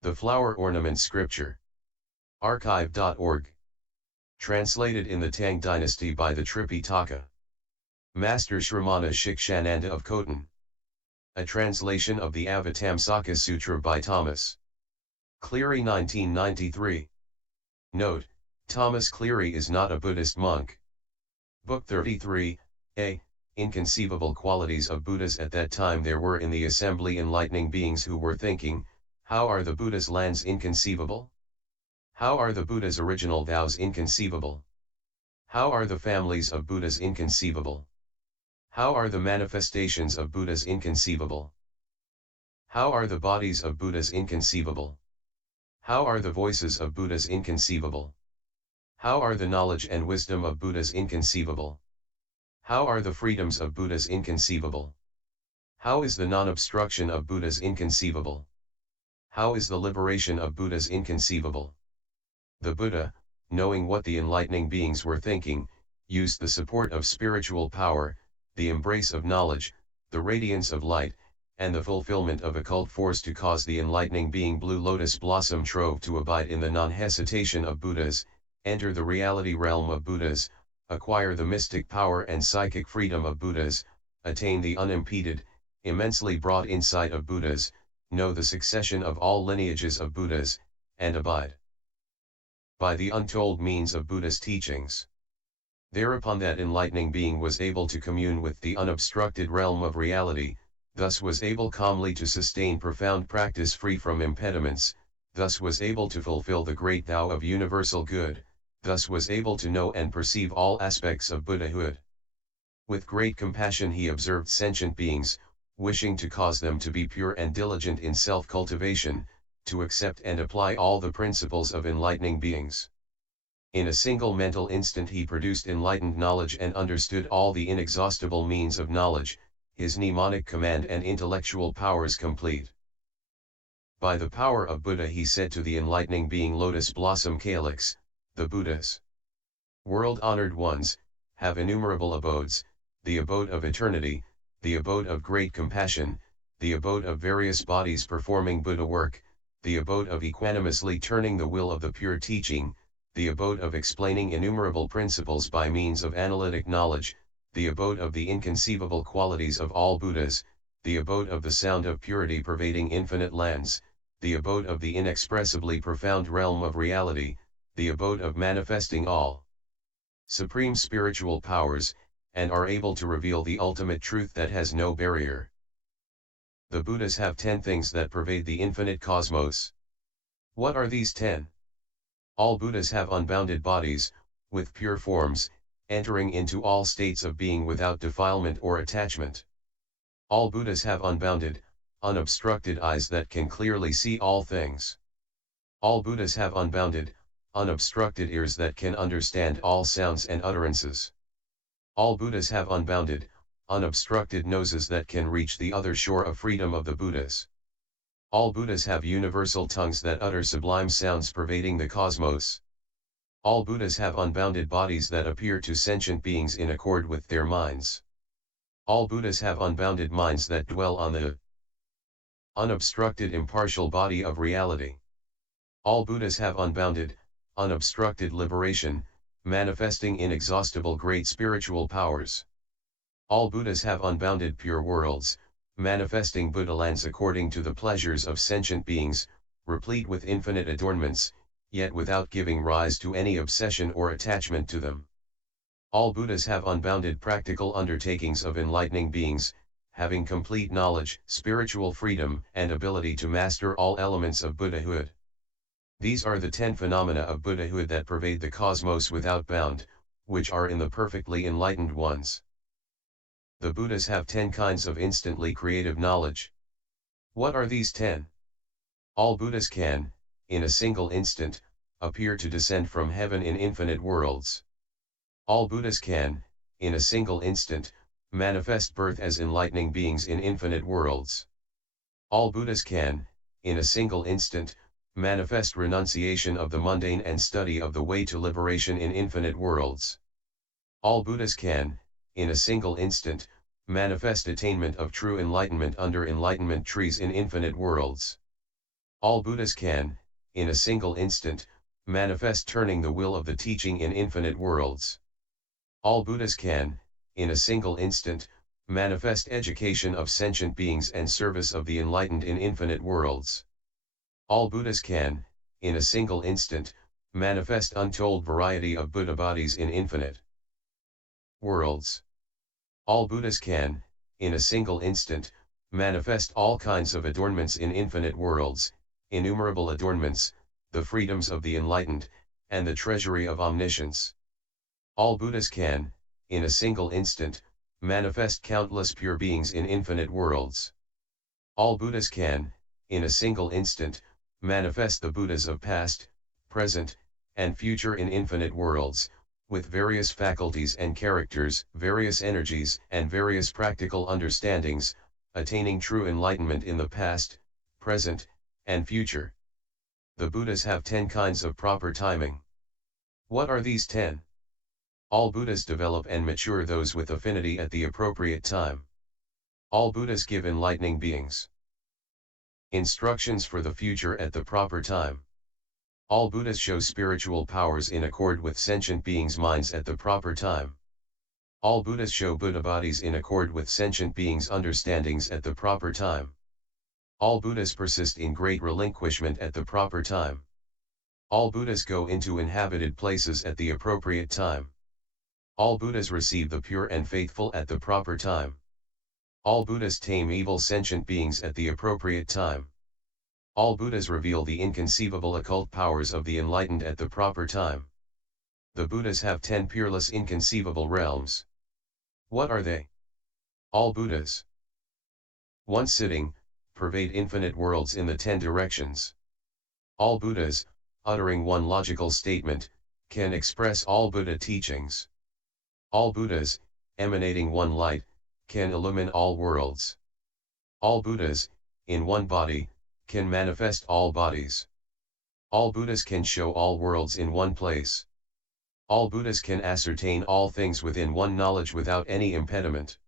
The Flower Ornament Scripture. Archive.org. Translated in the Tang Dynasty by the Tripitaka. Master Shramana Shikshananda of Khotan. A translation of the Avatamsaka-Sutra by Thomas Cleary 1993. Note, Thomas Cleary is not a Buddhist monk. Book 33, A. Inconceivable qualities of Buddhas. At that time there were in the assembly enlightening beings who were thinking, how are the Buddha's lands inconceivable? How are the Buddha's original vows inconceivable? How are the families of Buddhas inconceivable? How are the manifestations of Buddhas inconceivable? How are the bodies of Buddhas inconceivable? How are the voices of Buddhas inconceivable? How are the knowledge and wisdom of Buddhas inconceivable? How are the freedoms of Buddhas inconceivable? How is the non-obstruction of Buddhas inconceivable? How is the liberation of Buddhas inconceivable? The Buddha, knowing what the enlightening beings were thinking, used the support of spiritual power, the embrace of knowledge, the radiance of light, and the fulfillment of occult force to cause the enlightening being Blue Lotus Blossom Trove to abide in the non-hesitation of Buddhas, enter the reality realm of Buddhas, acquire the mystic power and psychic freedom of Buddhas, attain the unimpeded, immensely broad insight of Buddhas, know the succession of all lineages of Buddhas, and abide by the untold means of Buddha's teachings. Thereupon that enlightening being was able to commune with the unobstructed realm of reality, thus was able calmly to sustain profound practice free from impediments, thus was able to fulfill the great vow of universal good, thus was able to know and perceive all aspects of Buddhahood. With great compassion he observed sentient beings, wishing to cause them to be pure and diligent in self-cultivation, to accept and apply all the principles of enlightening beings. In a single mental instant he produced enlightened knowledge and understood all the inexhaustible means of knowledge, his mnemonic command and intellectual powers complete. By the power of Buddha he said to the enlightening being Lotus Blossom Calyx, the Buddhas, world-honored ones, have innumerable abodes, the abode of eternity, the abode of great compassion, the abode of various bodies performing Buddha work, the abode of equanimously turning the will of the pure teaching, the abode of explaining innumerable principles by means of analytic knowledge, the abode of the inconceivable qualities of all Buddhas, the abode of the sound of purity pervading infinite lands, the abode of the inexpressibly profound realm of reality, the abode of manifesting all supreme spiritual powers, and are able to reveal the ultimate truth that has no barrier. The Buddhas have 10 things that pervade the infinite cosmos. What are these 10? All Buddhas have unbounded bodies, with pure forms, entering into all states of being without defilement or attachment. All Buddhas have unbounded, unobstructed eyes that can clearly see all things. All Buddhas have unbounded, unobstructed ears that can understand all sounds and utterances. All Buddhas have unbounded, unobstructed noses that can reach the other shore of freedom of the Buddhas. All Buddhas have universal tongues that utter sublime sounds pervading the cosmos. All Buddhas have unbounded bodies that appear to sentient beings in accord with their minds. All Buddhas have unbounded minds that dwell on the unobstructed impartial body of reality. All Buddhas have unbounded, unobstructed liberation, manifesting inexhaustible great spiritual powers. All Buddhas have unbounded pure worlds, manifesting Buddha lands according to the pleasures of sentient beings, replete with infinite adornments, yet without giving rise to any obsession or attachment to them. All Buddhas have unbounded practical undertakings of enlightening beings, having complete knowledge, spiritual freedom, and ability to master all elements of Buddhahood. These are the 10 phenomena of Buddhahood that pervade the cosmos without bound, which are in the perfectly enlightened ones. The Buddhas have 10 kinds of instantly creative knowledge. What are these 10? All Buddhas can, in a single instant, appear to descend from heaven in infinite worlds. All Buddhas can, in a single instant, manifest birth as enlightening beings in infinite worlds. All Buddhas can, in a single instant, manifest renunciation of the mundane and study of the way to liberation in infinite worlds. All Buddhas can, in a single instant, manifest attainment of true enlightenment under enlightenment trees in infinite worlds. All Buddhas can, in a single instant, manifest turning the will of the teaching in infinite worlds. All Buddhas can, in a single instant, manifest education of sentient beings and service of the enlightened in infinite worlds. All Buddhas can, in a single instant, manifest untold variety of Buddha bodies in infinite worlds. All Buddhas can, in a single instant, manifest all kinds of adornments in infinite worlds, innumerable adornments, the freedoms of the enlightened, and the treasury of omniscience. All Buddhas can, in a single instant, manifest countless pure beings in infinite worlds. All Buddhas can, in a single instant, manifest the Buddhas of past, present, and future in infinite worlds, with various faculties and characters, various energies, and various practical understandings, attaining true enlightenment in the past, present, and future. The Buddhas have 10 kinds of proper timing. What are these 10? All Buddhas develop and mature those with affinity at the appropriate time. All Buddhas give enlightening beings instructions for the future at the proper time. All Buddhas show spiritual powers in accord with sentient beings' minds at the proper time. All Buddhas show Buddha bodies in accord with sentient beings' understandings at the proper time. All Buddhas persist in great relinquishment at the proper time. All Buddhas go into inhabited places at the appropriate time. All Buddhas receive the pure and faithful at the proper time. All Buddhas tame evil sentient beings at the appropriate time. All Buddhas reveal the inconceivable occult powers of the enlightened at the proper time. The Buddhas have 10 peerless inconceivable realms. What are they? All Buddhas. One sitting, pervade infinite worlds in the 10 directions. All Buddhas, uttering one logical statement, can express all Buddha teachings. All Buddhas, emanating one light, can illumine all worlds. All Buddhas, in one body, can manifest all bodies. All Buddhas can show all worlds in one place. All Buddhas can ascertain all things within one knowledge without any impediment.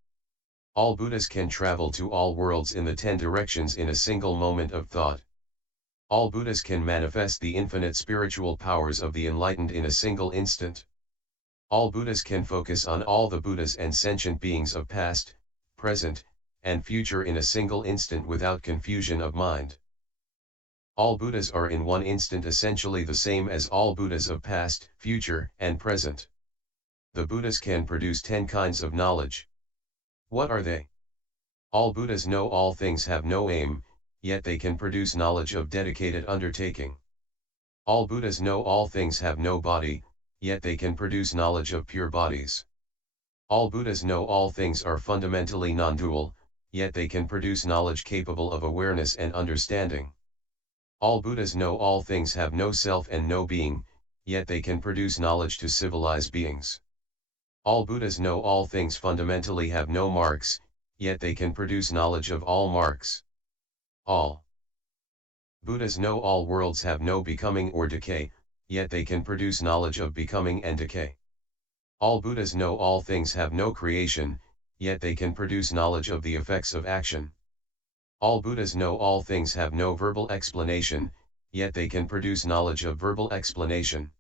All Buddhas can travel to all worlds in the 10 directions in a single moment of thought. All Buddhas can manifest the infinite spiritual powers of the enlightened in a single instant. All Buddhas can focus on all the Buddhas and sentient beings of past, present, and future in a single instant without confusion of mind. All Buddhas are in one instant essentially the same as all Buddhas of past, future, and present. The Buddhas can produce 10 kinds of knowledge. What are they? All Buddhas know all things have no aim, yet they can produce knowledge of dedicated undertaking. All Buddhas know all things have no body, yet they can produce knowledge of pure bodies. All Buddhas know all things are fundamentally non-dual, yet they can produce knowledge capable of awareness and understanding. All Buddhas know all things have no self and no being, yet they can produce knowledge to civilize beings. All Buddhas know all things fundamentally have no marks, yet they can produce knowledge of all marks. All Buddhas know all worlds have no becoming or decay, yet they can produce knowledge of becoming and decay. All Buddhas know all things have no creation, yet they can produce knowledge of the effects of action. All Buddhas know all things have no verbal explanation, yet they can produce knowledge of verbal explanation.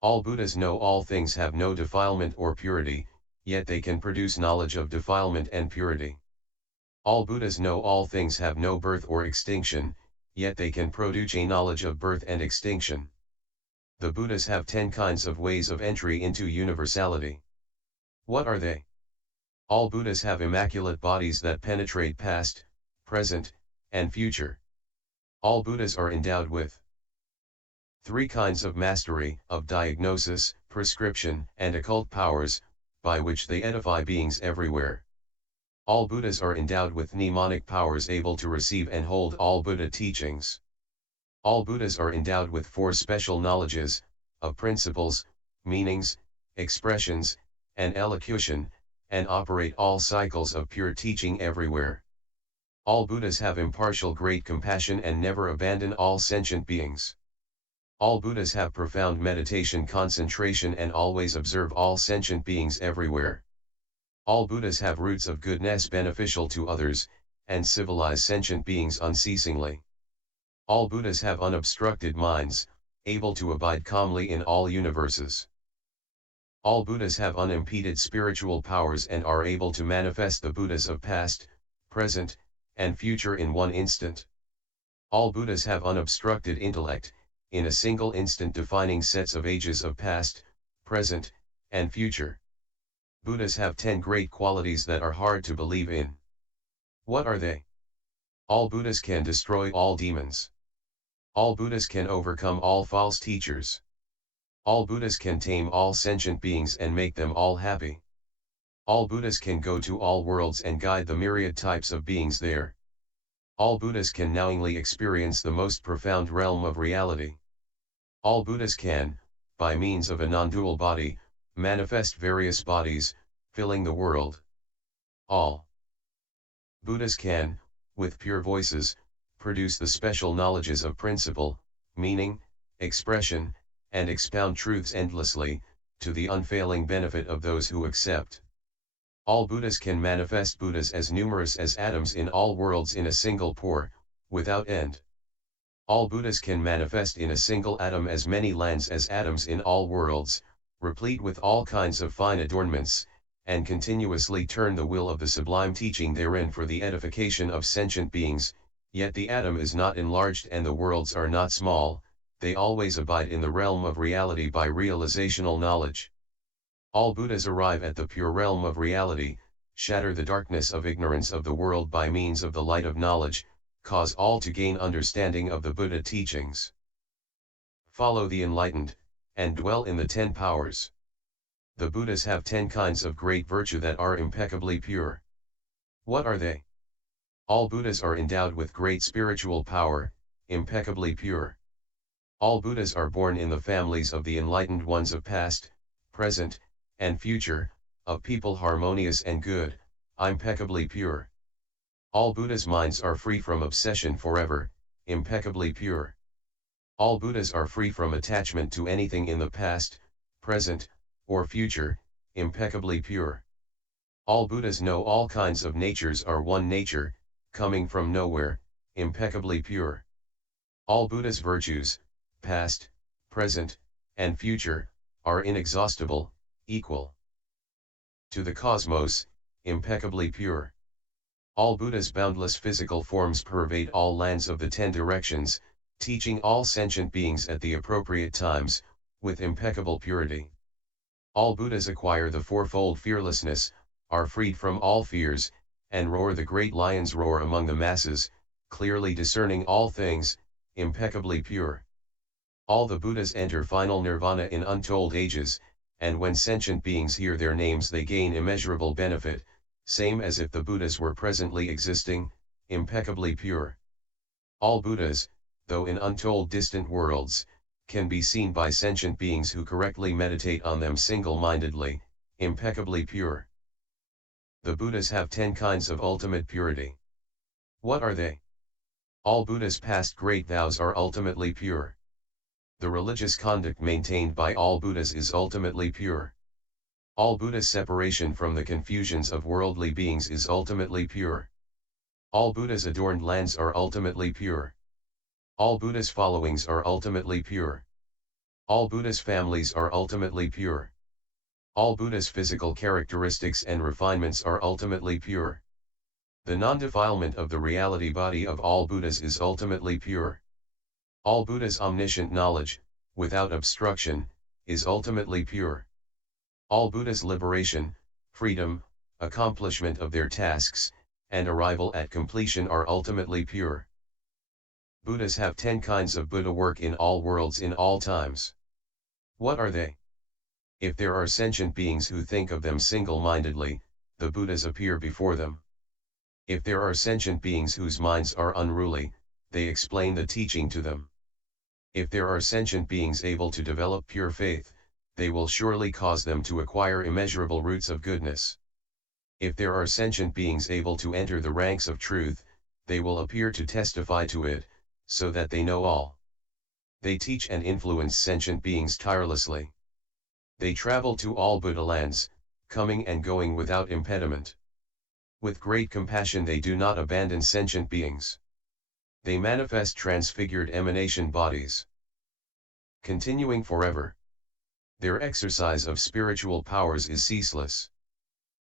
All Buddhas know all things have no defilement or purity, yet they can produce knowledge of defilement and purity. All Buddhas know all things have no birth or extinction, yet they can produce a knowledge of birth and extinction. The Buddhas have 10 kinds of ways of entry into universality. What are they? All Buddhas have immaculate bodies that penetrate past, present, and future. All Buddhas are endowed with 3 kinds of mastery, of diagnosis, prescription, and occult powers, by which they edify beings everywhere. All Buddhas are endowed with mnemonic powers able to receive and hold all Buddha teachings. All Buddhas are endowed with 4 special knowledges, of principles, meanings, expressions, and elocution, and operate all cycles of pure teaching everywhere. All Buddhas have impartial great compassion and never abandon all sentient beings. All Buddhas have profound meditation concentration and always observe all sentient beings everywhere. All Buddhas have roots of goodness beneficial to others, and civilize sentient beings unceasingly. All Buddhas have unobstructed minds, able to abide calmly in all universes. All Buddhas have unimpeded spiritual powers and are able to manifest the Buddhas of past, present, and future in one instant. All Buddhas have unobstructed intellect, in a single instant defining sets of ages of past, present, and future. Buddhas have 10 great qualities that are hard to believe in. What are they? All Buddhas can destroy all demons. All Buddhas can overcome all false teachers. All Buddhas can tame all sentient beings and make them all happy. All Buddhas can go to all worlds and guide the myriad types of beings there. All Buddhas can knowingly experience the most profound realm of reality. All Buddhas can, by means of a non-dual body, manifest various bodies, filling the world. All Buddhas can, with pure voices, produce the special knowledges of principle, meaning, expression, and expound truths endlessly, to the unfailing benefit of those who accept. All Buddhas can manifest Buddhas as numerous as atoms in all worlds in a single pore, without end. All Buddhas can manifest in a single atom as many lands as atoms in all worlds, replete with all kinds of fine adornments, and continuously turn the will of the sublime teaching therein for the edification of sentient beings, yet the atom is not enlarged and the worlds are not small, they always abide in the realm of reality by realizational knowledge. All Buddhas arrive at the pure realm of reality, shatter the darkness of ignorance of the world by means of the light of knowledge, cause all to gain understanding of the Buddha teachings. Follow the enlightened, and dwell in the 10 powers. The Buddhas have 10 kinds of great virtue that are impeccably pure. What are they? All Buddhas are endowed with great spiritual power, impeccably pure. All Buddhas are born in the families of the enlightened ones of past, present, and future, of people harmonious and good, impeccably pure. All Buddhas' minds are free from obsession forever, impeccably pure. All Buddhas are free from attachment to anything in the past, present, or future, impeccably pure. All Buddhas know all kinds of natures are one nature, coming from nowhere, impeccably pure. All Buddhas' virtues, past, present, and future, are inexhaustible, equal to the cosmos, impeccably pure. All Buddhas' boundless physical forms pervade all lands of the 10 directions, teaching all sentient beings at the appropriate times, with impeccable purity. All Buddhas acquire the fourfold fearlessness, are freed from all fears, and roar the great lion's roar among the masses, clearly discerning all things, impeccably pure. All the Buddhas enter final nirvana in untold ages, and when sentient beings hear their names they gain immeasurable benefit, same as if the Buddhas were presently existing, impeccably pure. All Buddhas, though in untold distant worlds, can be seen by sentient beings who correctly meditate on them single-mindedly, impeccably pure. The Buddhas have 10 kinds of ultimate purity. What are they? All Buddhas past great vows are ultimately pure. The religious conduct maintained by all Buddhas is ultimately pure. All Buddhas' separation from the confusions of worldly beings is ultimately pure. All Buddhas' adorned lands are ultimately pure. All Buddhas' followings are ultimately pure. All Buddhas' families are ultimately pure. All Buddhas' physical characteristics and refinements are ultimately pure. The non-defilement of the reality body of all Buddhas is ultimately pure. All Buddhas' omniscient knowledge, without obstruction, is ultimately pure. All Buddhas' liberation, freedom, accomplishment of their tasks, and arrival at completion are ultimately pure. Buddhas have 10 kinds of Buddha work in all worlds in all times. What are they? If there are sentient beings who think of them single-mindedly, the Buddhas appear before them. If there are sentient beings whose minds are unruly, they explain the teaching to them. If there are sentient beings able to develop pure faith, they will surely cause them to acquire immeasurable roots of goodness. If there are sentient beings able to enter the ranks of truth, they will appear to testify to it, so that they know all. They teach and influence sentient beings tirelessly. They travel to all Buddha lands, coming and going without impediment. With great compassion they do not abandon sentient beings. They manifest transfigured emanation bodies, continuing forever. Their exercise of spiritual powers is ceaseless.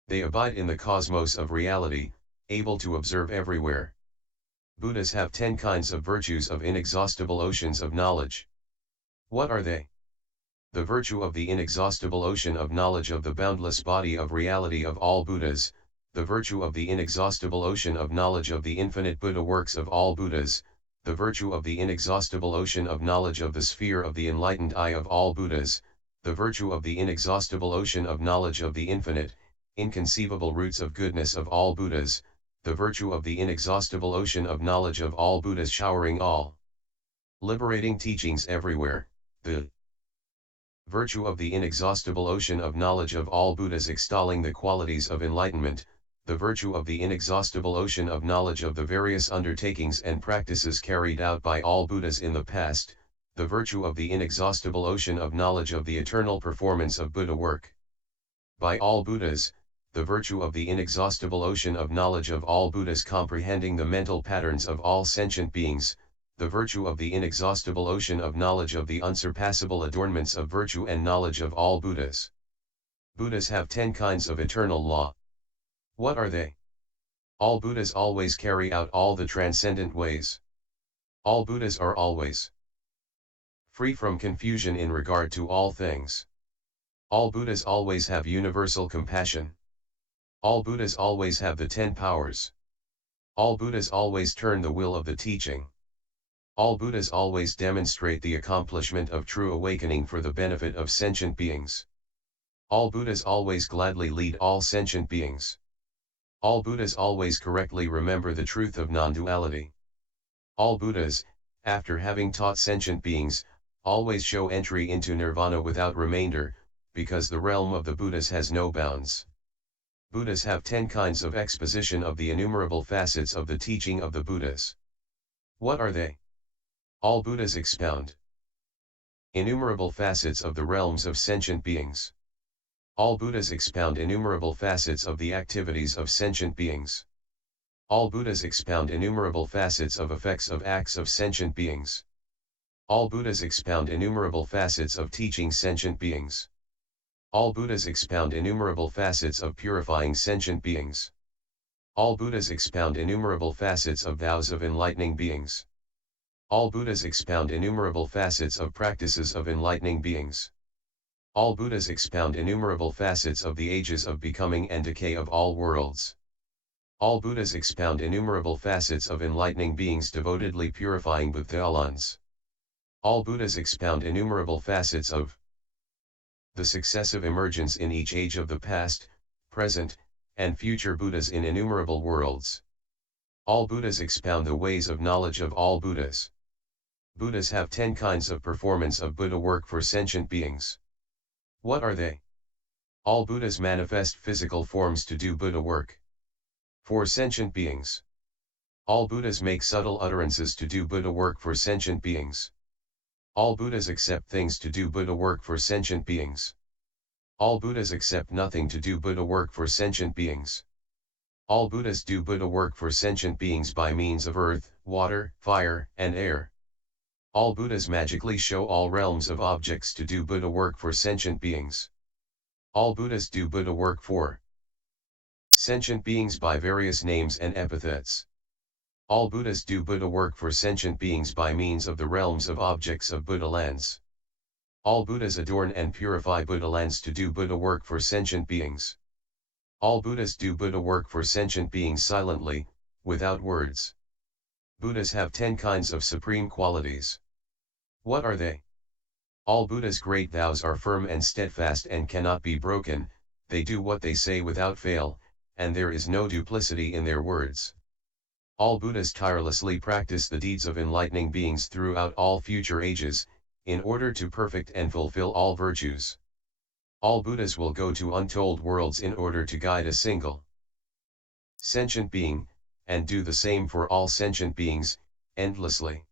They abide in the cosmos of reality, able to observe everywhere. Buddhas have 10 kinds of virtues of inexhaustible oceans of knowledge. What are they? The virtue of the inexhaustible ocean of knowledge of the boundless body of reality of all Buddhas, the virtue of the inexhaustible ocean of knowledge of the infinite Buddha works of all Buddhas, the virtue of the inexhaustible ocean of knowledge of the sphere of the enlightened eye of all Buddhas, the virtue of the inexhaustible ocean of knowledge of the infinite, inconceivable roots of goodness of all Buddhas, the virtue of the inexhaustible ocean of knowledge of all Buddhas showering all liberating teachings everywhere, the virtue of the inexhaustible ocean of knowledge of all Buddhas extolling the qualities of enlightenment, the virtue of the inexhaustible ocean of knowledge of the various undertakings and practices carried out by all Buddhas in the past, the virtue of the inexhaustible ocean of knowledge of the eternal performance of Buddha work by all Buddhas, the virtue of the inexhaustible ocean of knowledge of all Buddhas comprehending the mental patterns of all sentient beings, the virtue of the inexhaustible ocean of knowledge of the unsurpassable adornments of virtue and knowledge of all Buddhas. Buddhas have 10 kinds of eternal law. What are they? All Buddhas always carry out all the transcendent ways. All Buddhas are always free from confusion in regard to all things. All Buddhas always have universal compassion. All Buddhas always have the 10 powers. All Buddhas always turn the wheel of the teaching. All Buddhas always demonstrate the accomplishment of true awakening for the benefit of sentient beings. All Buddhas always gladly lead all sentient beings. All Buddhas always correctly remember the truth of non-duality. All Buddhas, after having taught sentient beings, always show entry into nirvana without remainder, because the realm of the Buddhas has no bounds. Buddhas have 10 kinds of exposition of the innumerable facets of the teaching of the Buddhas. What are they? All Buddhas expound innumerable facets of the realms of sentient beings. All Buddhas expound innumerable facets of the activities of sentient beings. All Buddhas expound innumerable facets of effects of acts of sentient beings. All Buddhas expound innumerable facets of teaching sentient beings. All Buddhas expound innumerable facets of purifying sentient beings. All Buddhas expound innumerable facets of vows of enlightening beings. All Buddhas expound innumerable facets of practices of enlightening beings. All Buddhas expound innumerable facets of the ages of becoming and decay of all worlds. All Buddhas expound innumerable facets of enlightening beings devotedly purifying with the eons. All Buddhas expound innumerable facets of the successive emergence in each age of the past, present, and future Buddhas in innumerable worlds. All Buddhas expound the ways of knowledge of all Buddhas. Buddhas have 10 kinds of performance of Buddha work for sentient beings. What are they? All Buddhas manifest physical forms to do Buddha work for sentient beings. All Buddhas make subtle utterances to do Buddha work for sentient beings. All Buddhas accept things to do Buddha work for sentient beings. All Buddhas accept nothing to do Buddha work for sentient beings. All Buddhas do Buddha work for sentient beings by means of earth, water, fire, and air. All Buddhas magically show all realms of objects to do Buddha work for sentient beings. All Buddhas do Buddha work for sentient beings by various names and epithets. All Buddhas do Buddha work for sentient beings by means of the realms of objects of Buddha lands. All Buddhas adorn and purify Buddha lands to do Buddha work for sentient beings. All Buddhas do Buddha work for sentient beings silently, without words. Buddhas have 10 kinds of supreme qualities. What are they? All Buddhas' great vows are firm and steadfast and cannot be broken, they do what they say without fail, and there is no duplicity in their words. All Buddhas tirelessly practice the deeds of enlightening beings throughout all future ages, in order to perfect and fulfill all virtues. All Buddhas will go to untold worlds in order to guide a single sentient being, and do the same for all sentient beings, endlessly.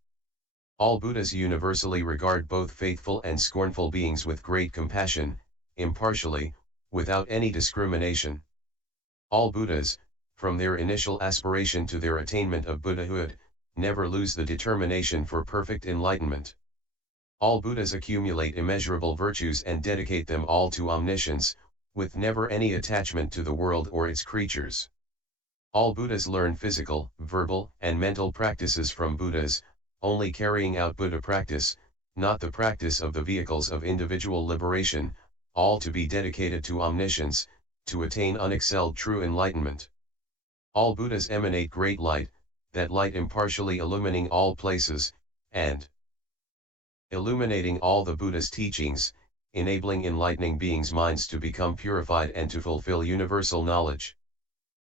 All Buddhas universally regard both faithful and scornful beings with great compassion, impartially, without any discrimination. All Buddhas, from their initial aspiration to their attainment of Buddhahood, never lose the determination for perfect enlightenment. All Buddhas accumulate immeasurable virtues and dedicate them all to omniscience, with never any attachment to the world or its creatures. All Buddhas learn physical, verbal, and mental practices from Buddhas, only carrying out Buddha practice, not the practice of the vehicles of individual liberation, all to be dedicated to omniscience, to attain unexcelled true enlightenment. All Buddhas emanate great light, that light impartially illumining all places, and illuminating all the Buddha's teachings, enabling enlightening beings' minds to become purified and to fulfill universal knowledge.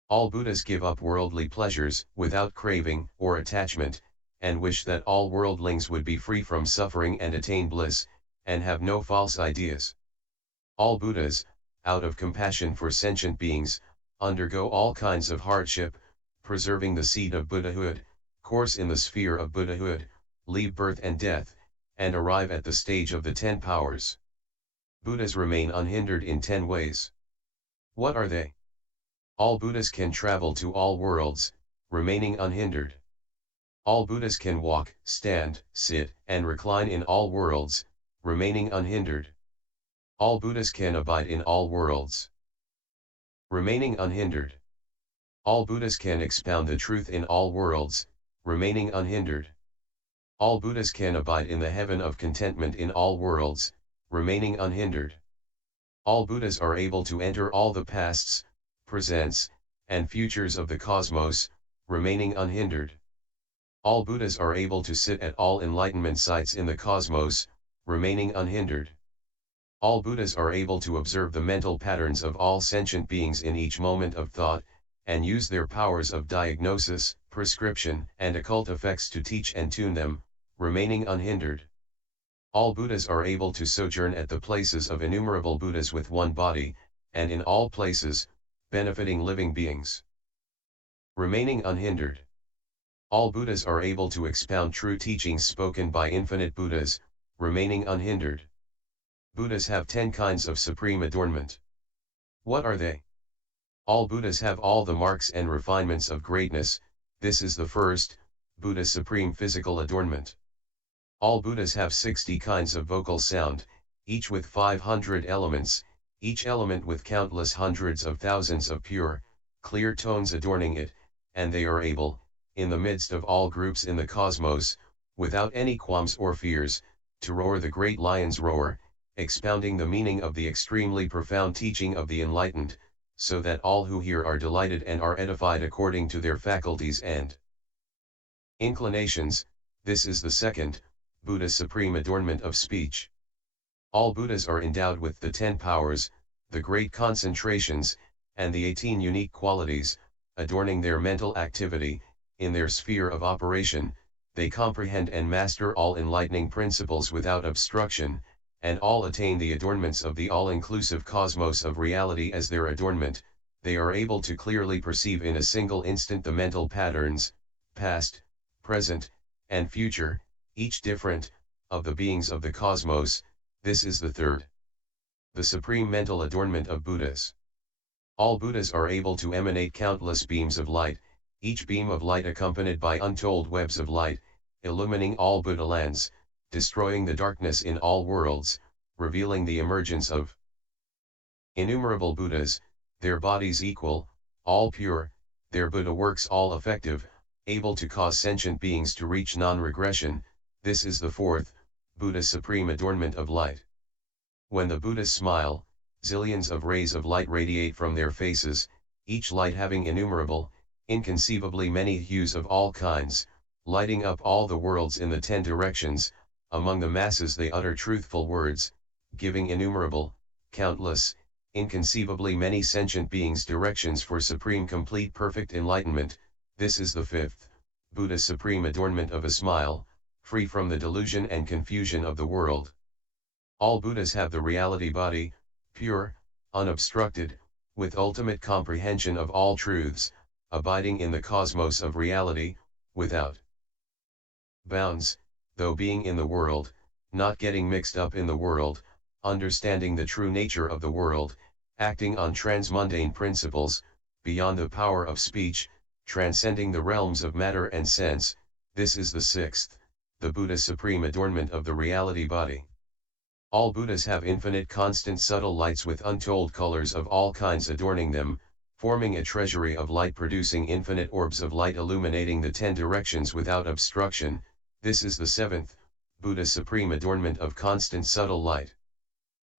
All Buddhas give up worldly pleasures, without craving or attachment, and wish that all worldlings would be free from suffering and attain bliss, and have no false ideas. All Buddhas, out of compassion for sentient beings, undergo all kinds of hardship, preserving the seed of Buddhahood, course in the sphere of Buddhahood, leave birth and death, and arrive at the stage of the 10 powers. Buddhas remain unhindered in 10 ways. What are they? All Buddhas can travel to all worlds, remaining unhindered. All Buddhas can walk, stand, sit, and recline in all worlds, remaining unhindered. All Buddhas can abide in all worlds, remaining unhindered. All Buddhas can expound the truth in all worlds, remaining unhindered. All Buddhas can abide in the heaven of contentment in all worlds, remaining unhindered. All Buddhas are able to enter all the pasts, presents, and futures of the cosmos, remaining unhindered. All Buddhas are able to sit at all enlightenment sites in the cosmos, remaining unhindered. All Buddhas are able to observe the mental patterns of all sentient beings in each moment of thought, and use their powers of diagnosis, prescription, and occult effects to teach and tune them, remaining unhindered. All Buddhas are able to sojourn at the places of innumerable Buddhas with one body, and in all places, benefiting living beings, remaining unhindered. All Buddhas are able to expound true teachings spoken by infinite Buddhas, remaining unhindered. Buddhas have 10 kinds of supreme adornment. What are they? All Buddhas have all the marks and refinements of greatness. This is the first, Buddha's supreme physical adornment. All Buddhas have 60 kinds of vocal sound, each with 500 elements, each element with countless hundreds of thousands of pure, clear tones adorning it, and they are able, in the midst of all groups in the cosmos, without any qualms or fears, to roar the great lion's roar, expounding the meaning of the extremely profound teaching of the enlightened, so that all who hear are delighted and are edified according to their faculties and inclinations. This is the second, Buddha's supreme adornment of speech. All Buddhas are endowed with the 10 powers, the great concentrations, and the 18 unique qualities, adorning their mental activity. In their sphere of operation, they comprehend and master all enlightening principles without obstruction, and all attain the adornments of the all-inclusive cosmos of reality as their adornment. They are able to clearly perceive in a single instant the mental patterns, past, present, and future, each different, of the beings of the cosmos. This is the third, the supreme mental adornment of Buddhas. All Buddhas are able to emanate countless beams of light, each beam of light accompanied by untold webs of light, illumining all Buddha lands, destroying the darkness in all worlds, revealing the emergence of innumerable Buddhas, their bodies equal, all pure, their Buddha works all effective, able to cause sentient beings to reach non-regression. This is the fourth, Buddha's supreme adornment of light. When the Buddhas smile, zillions of rays of light radiate from their faces, each light having innumerable, inconceivably many hues of all kinds, lighting up all the worlds in the 10 directions. Among the masses they utter truthful words, giving innumerable, countless, inconceivably many sentient beings directions for supreme complete perfect enlightenment. This is the fifth, Buddha's supreme adornment of a smile, free from the delusion and confusion of the world. All Buddhas have the reality body, pure, unobstructed, with ultimate comprehension of all truths, abiding in the cosmos of reality, without bounds, though being in the world, not getting mixed up in the world, understanding the true nature of the world, acting on transmundane principles, beyond the power of speech, transcending the realms of matter and sense. This is the sixth, the Buddha's supreme adornment of the reality body. All Buddhas have infinite constant subtle lights with untold colors of all kinds adorning them, forming a treasury of light producing infinite orbs of light illuminating the 10 directions without obstruction. This is the seventh, Buddha's supreme adornment of constant subtle light.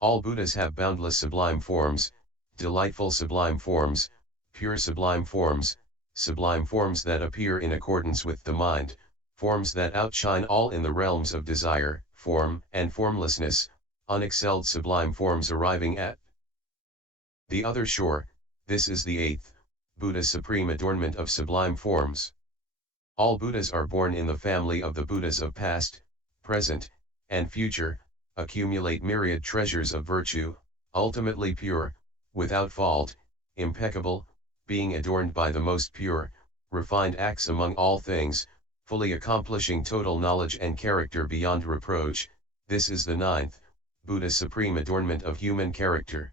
All Buddhas have boundless sublime forms, delightful sublime forms, pure sublime forms that appear in accordance with the mind, forms that outshine all in the realms of desire, form and formlessness, unexcelled sublime forms arriving at the other shore. This is the eighth, Buddha's supreme adornment of sublime forms. All Buddhas are born in the family of the Buddhas of past, present, and future, accumulate myriad treasures of virtue, ultimately pure, without fault, impeccable, being adorned by the most pure, refined acts among all things, fully accomplishing total knowledge and character beyond reproach. This is the ninth, Buddha's supreme adornment of human character.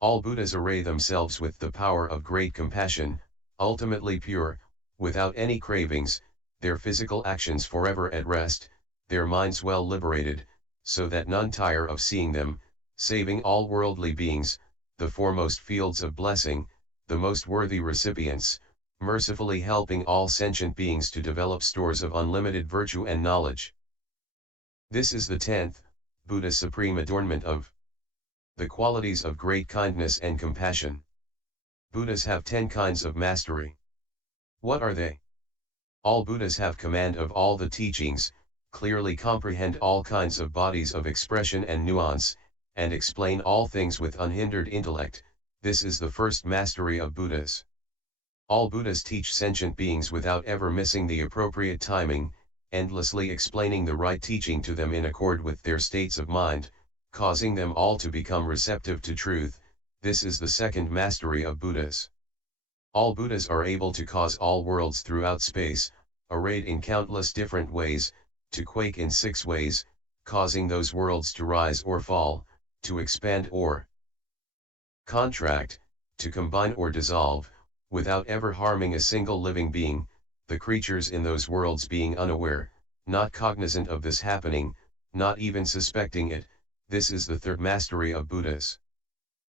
All Buddhas array themselves with the power of great compassion, ultimately pure, without any cravings, their physical actions forever at rest, their minds well liberated, so that none tire of seeing them, saving all worldly beings, the foremost fields of blessing, the most worthy recipients, mercifully helping all sentient beings to develop stores of unlimited virtue and knowledge. This is the 10th, Buddha's supreme adornment of the qualities of great kindness and compassion. Buddhas have 10 kinds of mastery. What are they? All Buddhas have command of all the teachings, clearly comprehend all kinds of bodies of expression and nuance, and explain all things with unhindered intellect. This is the first mastery of Buddhas. All Buddhas teach sentient beings without ever missing the appropriate timing, endlessly explaining the right teaching to them in accord with their states of mind, causing them all to become receptive to truth. This is the second mastery of Buddhas. All Buddhas are able to cause all worlds throughout space, arrayed in countless different ways, to quake in 6 ways, causing those worlds to rise or fall, to expand or contract, to combine or dissolve, without ever harming a single living being, the creatures in those worlds being unaware, not cognizant of this happening, not even suspecting it. This is the third mastery of Buddhas.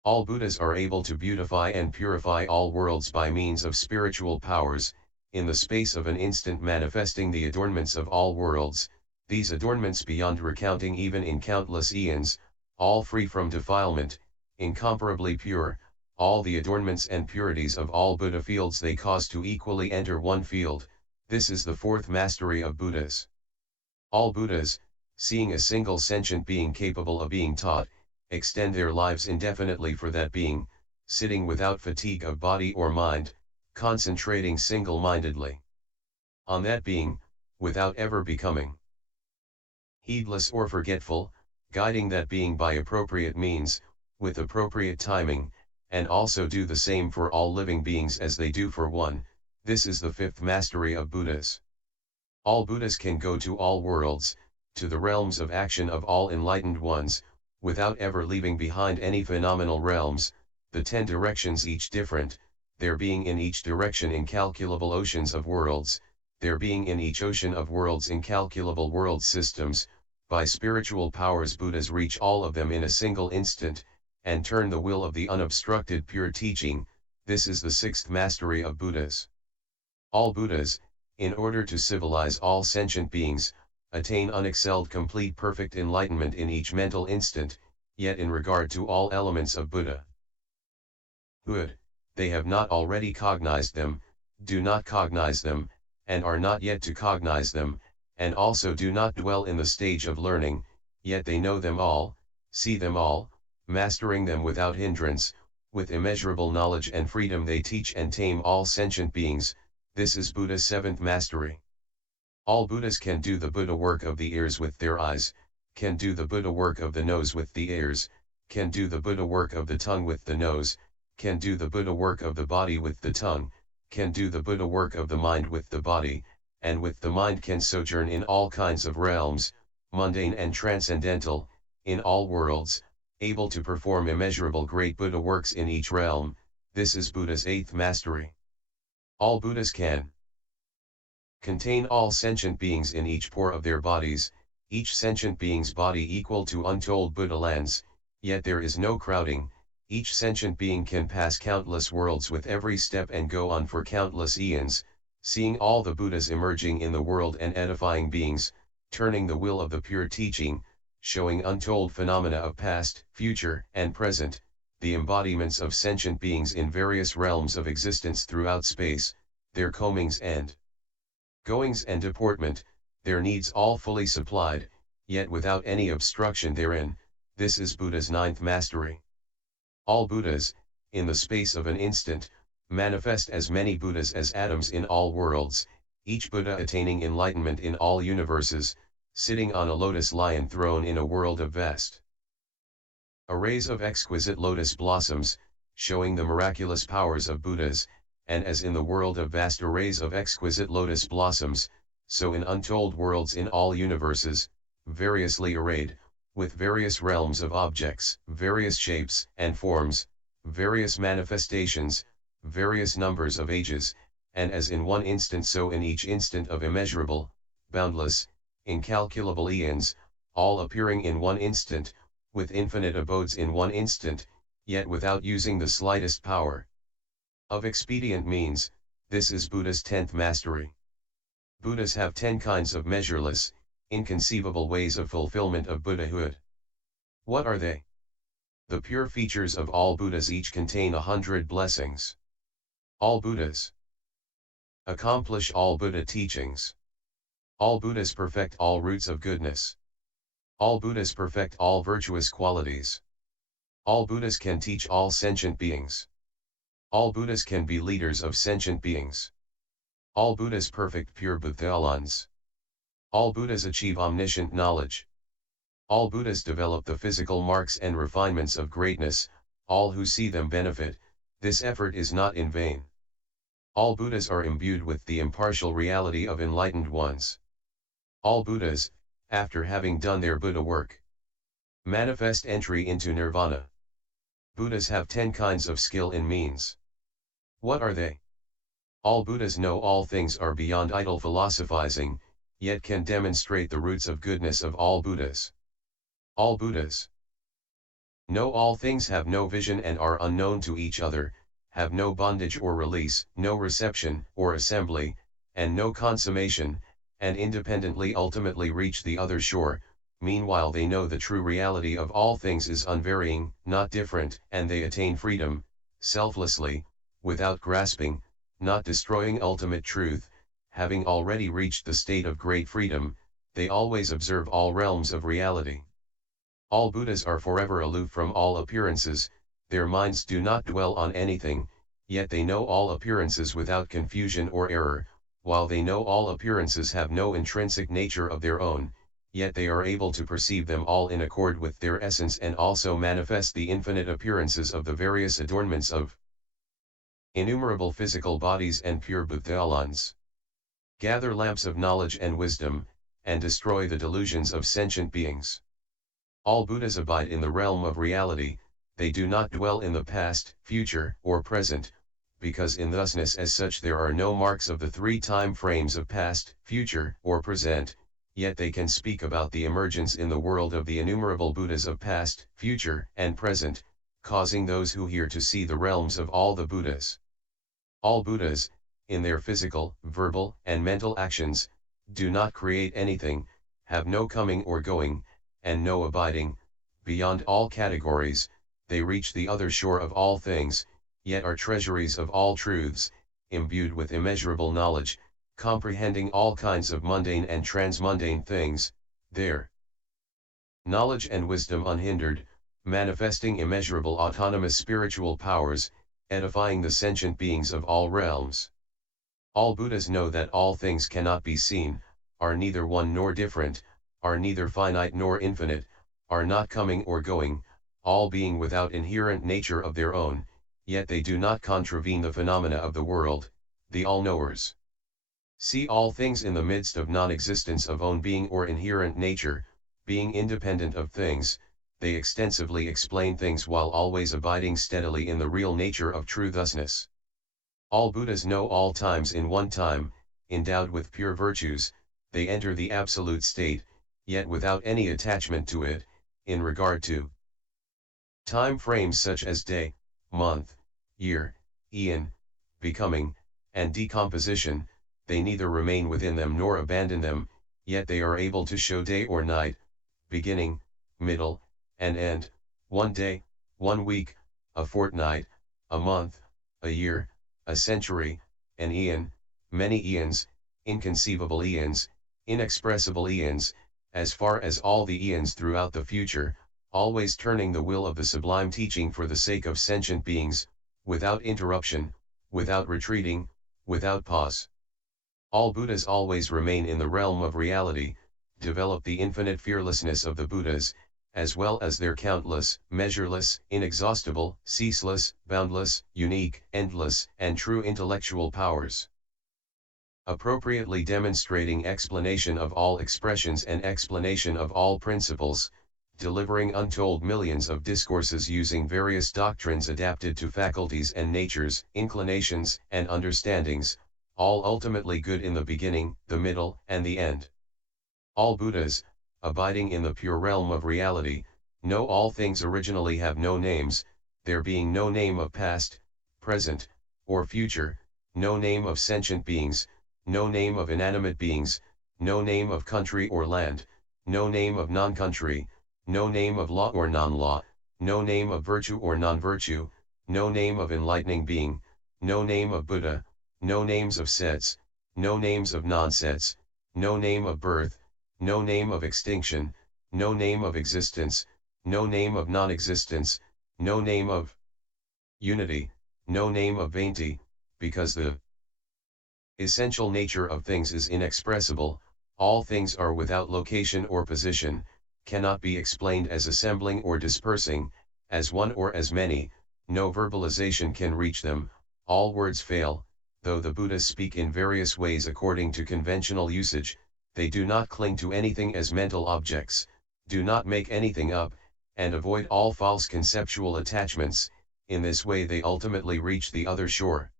All Buddhas are able to beautify and purify all worlds by means of spiritual powers, in the space of an instant manifesting the adornments of all worlds, these adornments beyond recounting even in countless eons, all free from defilement, incomparably pure. All the adornments and purities of all Buddha fields they cause to equally enter one field. This is the fourth mastery of Buddhas. All Buddhas, seeing a single sentient being capable of being taught, extend their lives indefinitely for that being, sitting without fatigue of body or mind, concentrating single-mindedly on that being, without ever becoming heedless or forgetful, guiding that being by appropriate means, with appropriate timing, and also do the same for all living beings as they do for one. This is the fifth mastery of Buddhas. All Buddhas can go to all worlds, to the realms of action of all enlightened ones, without ever leaving behind any phenomenal realms, the 10 directions each different, there being in each direction incalculable oceans of worlds, there being in each ocean of worlds incalculable world systems. By spiritual powers Buddhas reach all of them in a single instant, and turn the will of the unobstructed pure teaching. This is the sixth mastery of Buddhas. All Buddhas, in order to civilize all sentient beings, attain unexcelled complete perfect enlightenment in each mental instant, yet in regard to all elements of Buddhahood, they have not already cognized them, do not cognize them, and are not yet to cognize them, and also do not dwell in the stage of learning, yet they know them all, see them all, mastering them without hindrance. With immeasurable knowledge and freedom they teach and tame all sentient beings. This is Buddha's seventh mastery. All Buddhas can do the Buddha work of the ears with their eyes, can do the Buddha work of the nose with the ears, can do the Buddha work of the tongue with the nose, can do the Buddha work of the body with the tongue, can do the Buddha work of the mind with the body, and with the mind can sojourn in all kinds of realms, mundane and transcendental, in all worlds, able to perform immeasurable great Buddha works in each realm. This is Buddha's eighth mastery. All Buddhas can Contain all sentient beings in each pore of their bodies, each sentient being's body equal to untold Buddha lands, yet there is no crowding, each sentient being can pass countless worlds with every step and go on for countless eons, seeing all the Buddhas emerging in the world and edifying beings, turning the wheel of the pure teaching, showing untold phenomena of past, future, and present, the embodiments of sentient beings in various realms of existence throughout space, their comings and goings and deportment, their needs all fully supplied, yet without any obstruction therein. This is Buddha's ninth mastery. All Buddhas, in the space of an instant, manifest as many Buddhas as atoms in all worlds, each Buddha attaining enlightenment in all universes, sitting on a lotus lion throne in a world of vast arrays of exquisite lotus blossoms, showing the miraculous powers of Buddhas, and as in the world of vast arrays of exquisite lotus blossoms, so in untold worlds in all universes, variously arrayed, with various realms of objects, various shapes and forms, various manifestations, various numbers of ages, and as in one instant so in each instant of immeasurable, boundless, incalculable eons, all appearing in one instant, with infinite abodes in one instant, yet without using the slightest power of expedient means. This is Buddha's 10th mastery. Buddhas have 10 kinds of measureless, inconceivable ways of fulfillment of Buddhahood. What are they? The pure features of all Buddhas each contain 100 blessings. All Buddhas accomplish all Buddha teachings. All Buddhas perfect all roots of goodness. All Buddhas perfect all virtuous qualities. All Buddhas can teach all sentient beings. All Buddhas can be leaders of sentient beings. All Buddhas perfect pure Buddhalans. All Buddhas achieve omniscient knowledge. All Buddhas develop the physical marks and refinements of greatness, all who see them benefit. This effort is not in vain. All Buddhas are imbued with the impartial reality of enlightened ones. All Buddhas, after having done their Buddha work, manifest entry into nirvana. Buddhas have 10 kinds of skill in means. What are they? All Buddhas know all things are beyond idle philosophizing, yet can demonstrate the roots of goodness of all Buddhas. All Buddhas know all things, have no vision and are unknown to each other, have no bondage or release, no reception or assembly, and no consummation, and independently ultimately reach the other shore. Meanwhile they know the true reality of all things is unvarying, not different, and they attain freedom, selflessly, without grasping, not destroying ultimate truth. Having already reached the state of great freedom, they always observe all realms of reality. All Buddhas are forever aloof from all appearances, their minds do not dwell on anything, yet they know all appearances without confusion or error. While they know all appearances have no intrinsic nature of their own, yet they are able to perceive them all in accord with their essence and also manifest the infinite appearances of the various adornments of innumerable physical bodies and pure Buddhalans. Gather lamps of knowledge and wisdom, and destroy the delusions of sentient beings. All Buddhas abide in the realm of reality, they do not dwell in the past, future, or present, because in thusness as such there are no marks of the 3 time frames of past, future, or present, yet they can speak about the emergence in the world of the innumerable Buddhas of past, future, and present, causing those who hear to see the realms of all the Buddhas. All Buddhas, in their physical, verbal, and mental actions, do not create anything, have no coming or going, and no abiding. Beyond all categories, they reach the other shore of all things, yet are treasuries of all truths, imbued with immeasurable knowledge, comprehending all kinds of mundane and transmundane things, their knowledge and wisdom unhindered, manifesting immeasurable autonomous spiritual powers, edifying the sentient beings of all realms. All Buddhas know that all things cannot be seen, are neither one nor different, are neither finite nor infinite, are not coming or going, all being without inherent nature of their own, yet they do not contravene the phenomena of the world. The all-knowers see all things in the midst of non-existence of own being or inherent nature, being independent of things. They extensively explain things while always abiding steadily in the real nature of true thusness. All Buddhas know all times in one time, endowed with pure virtues, they enter the absolute state, yet without any attachment to it, in regard to time frames such as day, month, year, eon, becoming, and decomposition. They neither remain within them nor abandon them, yet they are able to show day or night, beginning, middle, and end, one day, 1 week, a fortnight, a month, a year, a century, an eon, many eons, inconceivable eons, inexpressible eons, as far as all the eons throughout the future, always turning the will of the sublime teaching for the sake of sentient beings, without interruption, without retreating, without pause. All Buddhas always remain in the realm of reality, develop the infinite fearlessness of the Buddhas, as well as their countless, measureless, inexhaustible, ceaseless, boundless, unique, endless, and true intellectual powers. Appropriately demonstrating explanation of all expressions and explanation of all principles, delivering untold millions of discourses using various doctrines adapted to faculties and natures, inclinations, and understandings, all ultimately good in the beginning, the middle, and the end. All Buddhas, abiding in the pure realm of reality, know all things originally have no names, there being no name of past, present, or future, no name of sentient beings, no name of inanimate beings, no name of country or land, no name of non-country, no name of law or non-law, no name of virtue or non-virtue, no name of enlightening being, no name of Buddha, no names of sets, no names of non-sets, no name of birth, no name of extinction, no name of existence, no name of non-existence, no name of unity, no name of vainty, because the essential nature of things is inexpressible, all things are without location or position, cannot be explained as assembling or dispersing, as one or as many, no verbalization can reach them, all words fail, though the Buddhas speak in various ways according to conventional usage, they do not cling to anything as mental objects, do not make anything up, and avoid all false conceptual attachments. In this way they ultimately reach the other shore.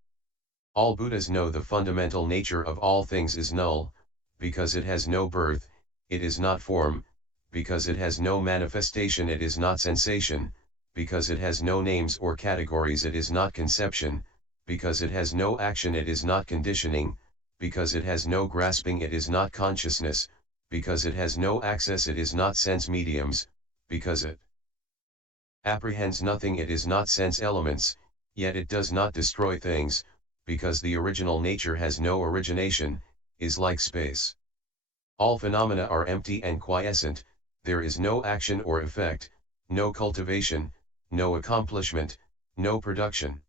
All Buddhas know the fundamental nature of all things is null, because it has no birth, it is not form, because it has no manifestation it is not sensation, because it has no names or categories it is not conception, because it has no action it is not conditioning, because it has no grasping it is not consciousness, because it has no access it is not sense mediums, because it apprehends nothing it is not sense elements, yet it does not destroy things, because the original nature has no origination, is like space. All phenomena are empty and quiescent, there is no action or effect, no cultivation, no accomplishment, no production.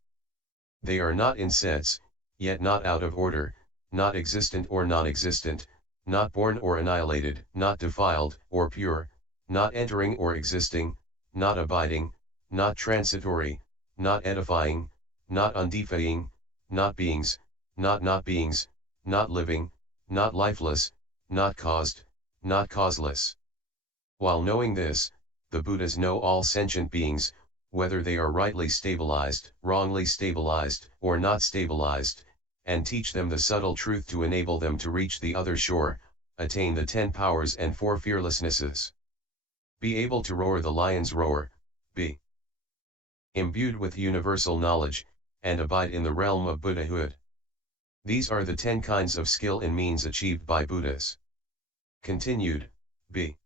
They are not in sets, yet not out of order, not existent or non-existent, not born or annihilated, not defiled or pure, not entering or existing, not abiding, not transitory, not edifying, not undefying, not beings, not beings, not living, not lifeless, not caused, not causeless. While knowing this, the Buddhas know all sentient beings, whether they are rightly stabilized, wrongly stabilized, or not stabilized, and teach them the subtle truth to enable them to reach the other shore, attain the 10 powers and 4 fearlessnesses. Be able to roar the lion's roar, be imbued with universal knowledge, and abide in the realm of Buddhahood. These are the 10 kinds of skill and means achieved by Buddhas. Continued, b.